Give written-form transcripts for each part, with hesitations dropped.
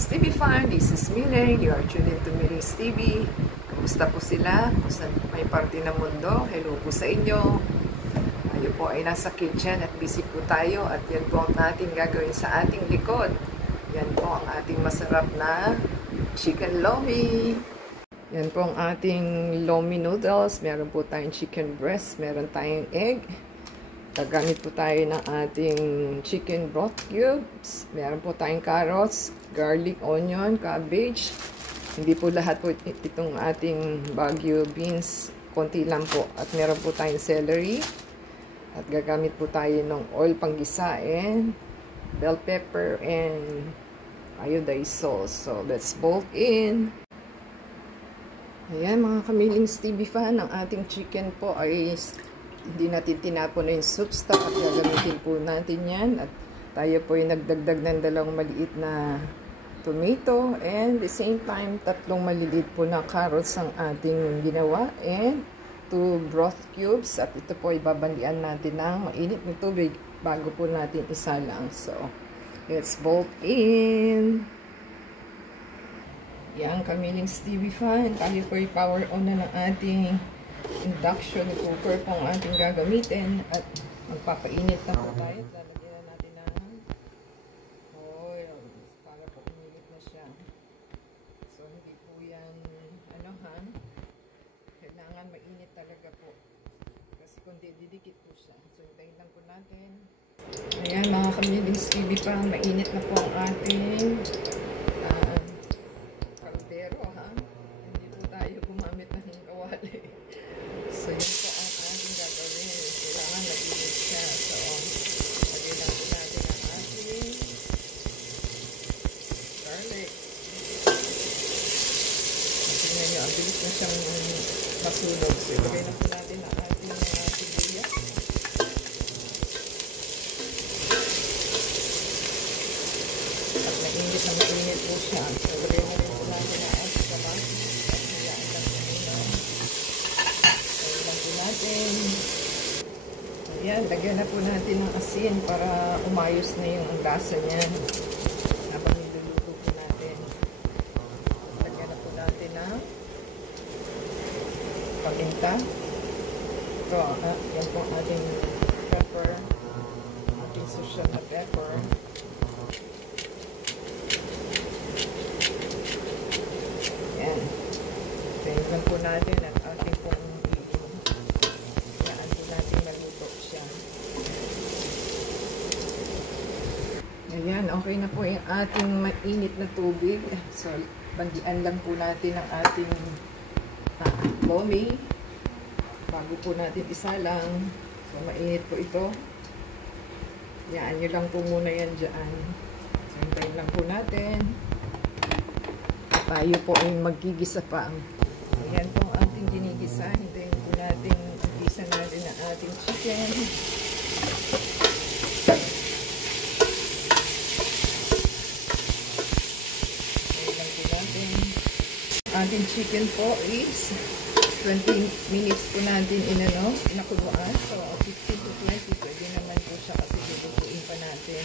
Miling's TV Fan, this is Miling. You are tuned into Miling's TV. Kumusta po sila? Kung saan may parte ng mundo? Hello po sa inyo. Tayo po ay nasa kitchen at busy po tayo. At yan po ang ating gagawin sa ating likod. Yan po ang ating masarap na chicken lomi. Yan po ang ating lomi noodles. Meron po tayong chicken breast. Meron tayong egg. Gagamit po tayo ng ating chicken broth cubes. Meron po tayong carrots, garlic, onion, cabbage. Hindi po lahat po itong ating Baguio beans. Konti lang po. At meron po tayong celery. At gagamit po tayo ng oil panggisa and bell pepper and iodized sauce. So, let's bolt in. Ayan mga kamiling's TV fan, ang ating chicken po ay hindi natin tinapon na yung soup stock at gagamitin po natin yan. At tayo po ay nagdagdag ng dalawang maliit na tomato and the same time tatlong maliliit po na carrots ang ating ginawa and 2 broth cubes. At ito po ay babandian natin ng mainit na tubig bago po natin isalang. So, let's bolt in. Yan, kamiling's TV fan. Tayo po ay power on na ng ating induction cooker po ang ating gagamitin at magpapainit na po tayo. Lalagyan na natin ng oil para po uminit na siya. So, hindi po yan kailangan mainit talaga po kasi kundi didikit po siya. So, hintayin lang po natin. Ayan mga kamiling's TV pa, mainit na po ang ating kaldero ha. Hindi po tayo gumamit ng kawali. So, yun po ang ating gagawin. Kailangan mag-init siya. So, lagyan lang po natin ang ating garlic. Tingnan nyo, ang bilis na siyang masunog. So, ilagay na po natin ang ating sibuyas. At mainit na mainit po siya. So, ilagay na rin po natin ang ating kamatis. At niyaan lang po muna. Natin. Ayan, lagyan na po natin ng asin para umayos na yung lasa niya habang niluluto po natin. Lagyan na po natin ng paminta. Ito, yan po ating pepper, ating social na pepper. Ayan. Tingnan po natin at ating pong ayan, okay na po yung ating mainit na tubig. So, bandian lang po natin ang ating lomi bago po natin isalang. So, mainit po ito. Yan, nyo lang po muna yan dyan. So, hintayin lang po natin. Tayo po ay magigisa pa. Ayan po ang ating ginigisa. Hintayin po natin igisa natin ang ating chicken. Ating chicken po is 20 minutes po natin inakuluan. So, 15 to 20 pwede naman po siya kasi lulutuin pa natin.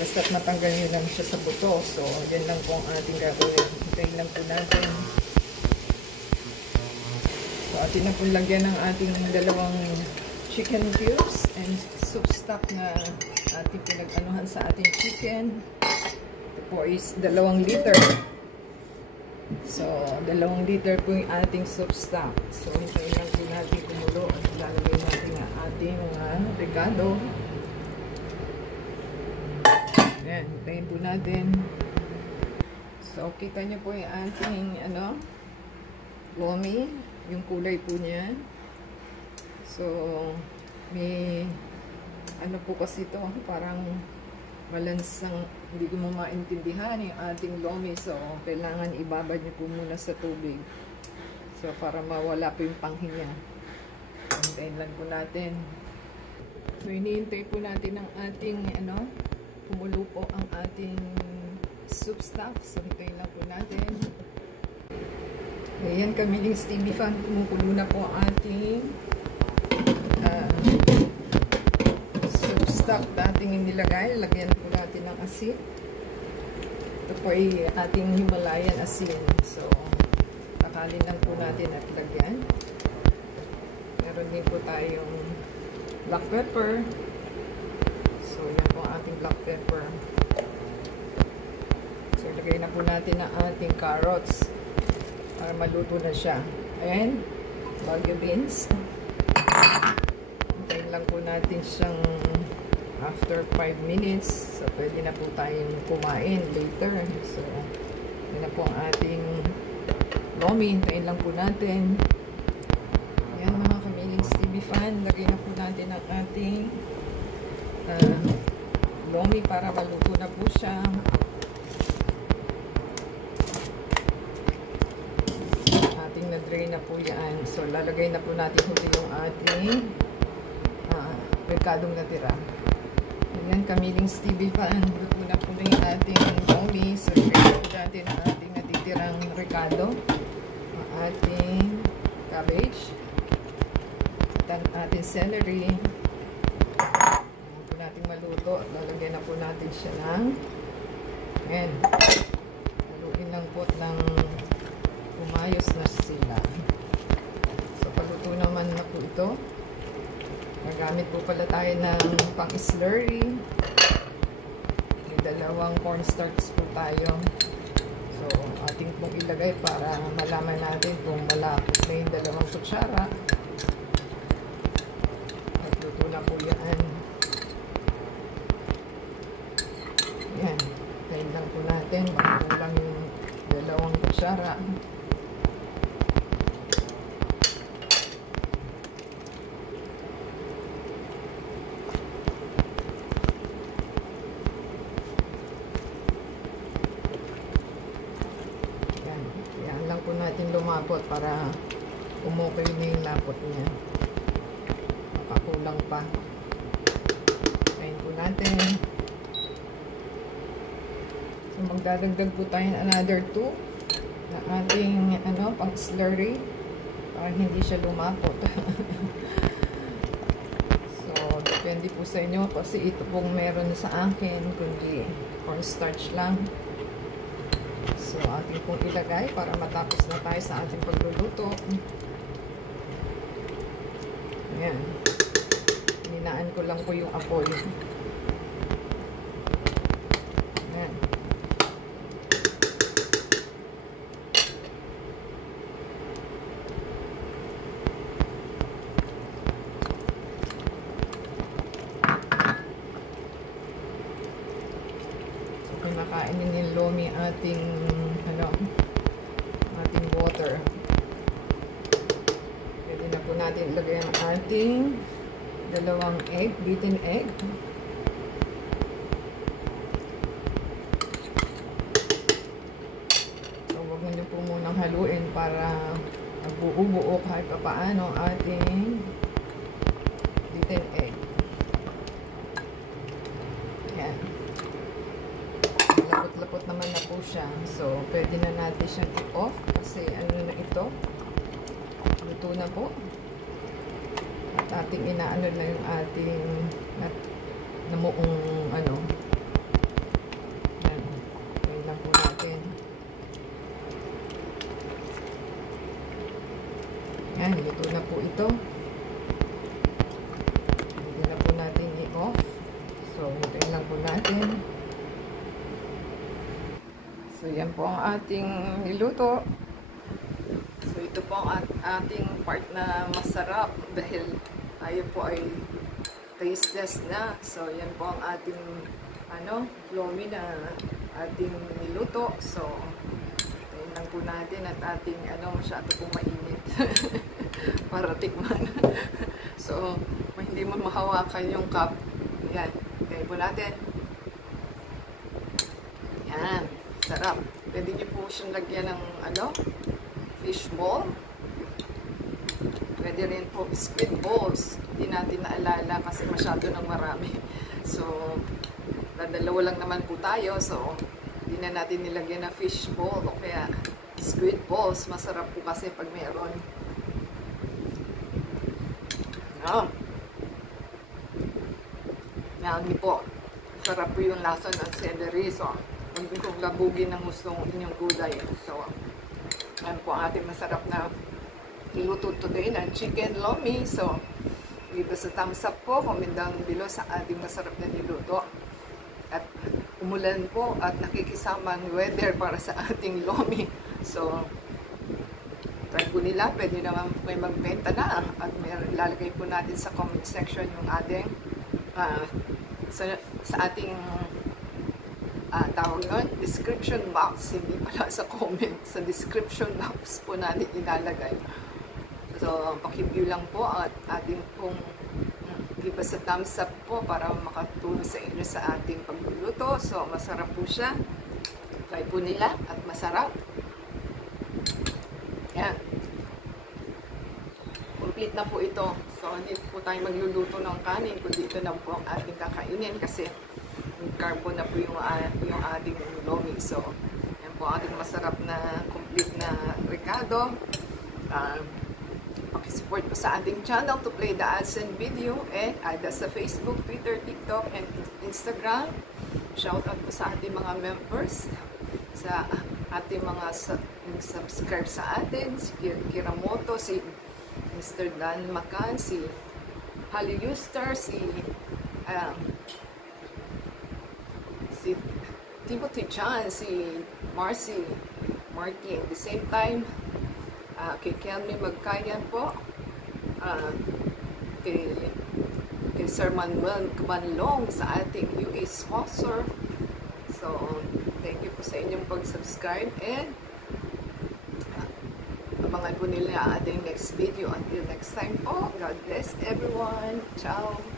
Basta't matanggal nyo lang siya sa buto. So, yan lang po ang ating gagawin. Hintayin lang po natin. So, atin na po lagyan ng ating dalawang chicken cubes and soup stock na ating pinag-anuhan sa ating chicken. Ito po is 2 liter. So, 2 liter po yung ating soup stock. So, hintayin lang po natin kumulo at lalagay natin ang ating mga regalo. Ayan, hintayin po natin. So, kita nyo po yung ating, lomi. Yung kulay po niya. So, may, po kasi ito, parang malansang, hindi ko maintindihan yung ating lomi. So, kailangan ibabad niyo po muna sa tubig. So, para mawala po yung panghi niya. Hintayin lang po natin. So, hinihintay po natin ang ating, kumulo po ang ating soup stock. So, hintayin lang po natin. Ayan, kamiling's TV fan. Kumukulo na po ang ating soup stock na ating inilagay. Lagyan po natin ng asin. Ito po ay ating Himalayan asin. So, kakalin lang po natin at lagyan. Meron din po tayong black pepper. So, yan po ang ating black pepper. So, lagay na po natin ang ating carrots para maluto na siya. And, Baguio beans. Hintayin lang po natin siyang after 5 minutes. So, pwede na po tayong kumain later. So, yun na po ang ating lomi. Hintayin lang po natin. Ayan mga Kamiling's TV fan. Lagay na po natin ang ating lomi para maluto na po siya. Ating na-drain na po yan. So, lalagay na po natin huli yung ating rekadong natira. Ayan, Kamiling's TV fan. Luto na po na yung ating lomi. So, lagay po natin ang ating natitirang rekado. Ang ating cabbage. At ating celery. Ayan po natin maluto. At lalagyan na po natin siya ng ayan. Haluin lang po ng umayos na sila. So, paluto naman na po ito. Nagamit po pala tayo ng pang-slurry. May 2 cornstarch po tayo. So, ating pong ilagay para malaman natin kung malapot na yung 2 kutsara. At luto na po yan. Yan. Tayin lang po natin. Makulang yung 2 kutsara. Lang po natin lumapot para umukay na yung lapot niya. Makakulang pa. Kain po natin. So, magdadagdag po tayo ng another 2 na ating pang slurry para hindi siya lumapot. So, depende po sa inyo kasi ito pong meron sa akin kundi cornstarch lang. So, ating pong ilagay para matapos na tayo sa ating pagluluto. Ayan. Ninaan ko lang po yung apoy. Ayan. So, kinakain yung lomi ating ating water. Pwede na po natin ilagay ang ating 2 egg, beaten egg. So, huwag nyo po munang haluin para magbuo-buo kahit pa paano ating beaten egg. Ayan. Lapot naman na po siya. So, pwede na natin siyang i-off kasi na ito. Luto na po. At ating inaano na yung ating namuong yan. Pwede lang po natin. Yan, luto na po ito. Pwede na po natin i-off. So, hintayin lang po natin. So, yan po ang ating niluto. So, ito po ang ating part na masarap dahil tayo po ay taste test na. So, yan po ang ating lomi na ating niluto. So, tayin lang po natin at ating masyado pong mainit para tikman. So, hindi mo mahawakan yung cup. Yan. Tayin po natin. Yan. Sarap. Pwede nyo po siyang lagyan ng fish ball. Pwede rin po squid balls. Hindi natin naalala kasi masyado nang marami. So, dalawa lang naman po tayo. So, hindi na natin nilagyan na fish ball o kaya squid balls. Masarap po kasi pag mayroon. Yan po. Sarap po yung lasa ng celery. So, Huwag niyo kong labugin ng gustong inyong gulay. So, yan po ang ating masarap na iluto today ng chicken lomi. So, give us a thumbs up po, comment down below sa ating masarap na niluto. At umulan po at nakikisamang weather para sa ating lomi. So, try po nila, pwede naman po kayo magbenta na. At may lalagay po natin sa comment section yung ating sa ating tawag nun, description box, hindi pala sa comment, sa description box po natin ilalagay. So, pakiview lang po at ating pong give us a thumbs up po para makatulong sa inyo sa ating pagluluto. So, masarap po siya. Try po nila at masarap. Yan. Complete na po ito. So, hindi po tayo magluluto ng kanin, kundi ito na po ang ating kakainin kasi carbo na po yung ating lomi. So, yan po ating masarap na complete na recado. Pakisupport po sa ating channel to play the ads and video and add us sa Facebook, Twitter, TikTok, and Instagram. Shout out po sa ating mga members, sa ating mga subscribe sa atin, si Kiramoto, si Mr. Dan Macan, si Holly Euster, si Timothy Chan, si Marcy, Martin. At the same time, kay Kelly Magkayan po, kay Sir Manuel Cabanlong sa ating US sponsor. So, thank you po sa inyong pag-subscribe and abangan po nila ating next video. Until next time po, God bless everyone. Ciao!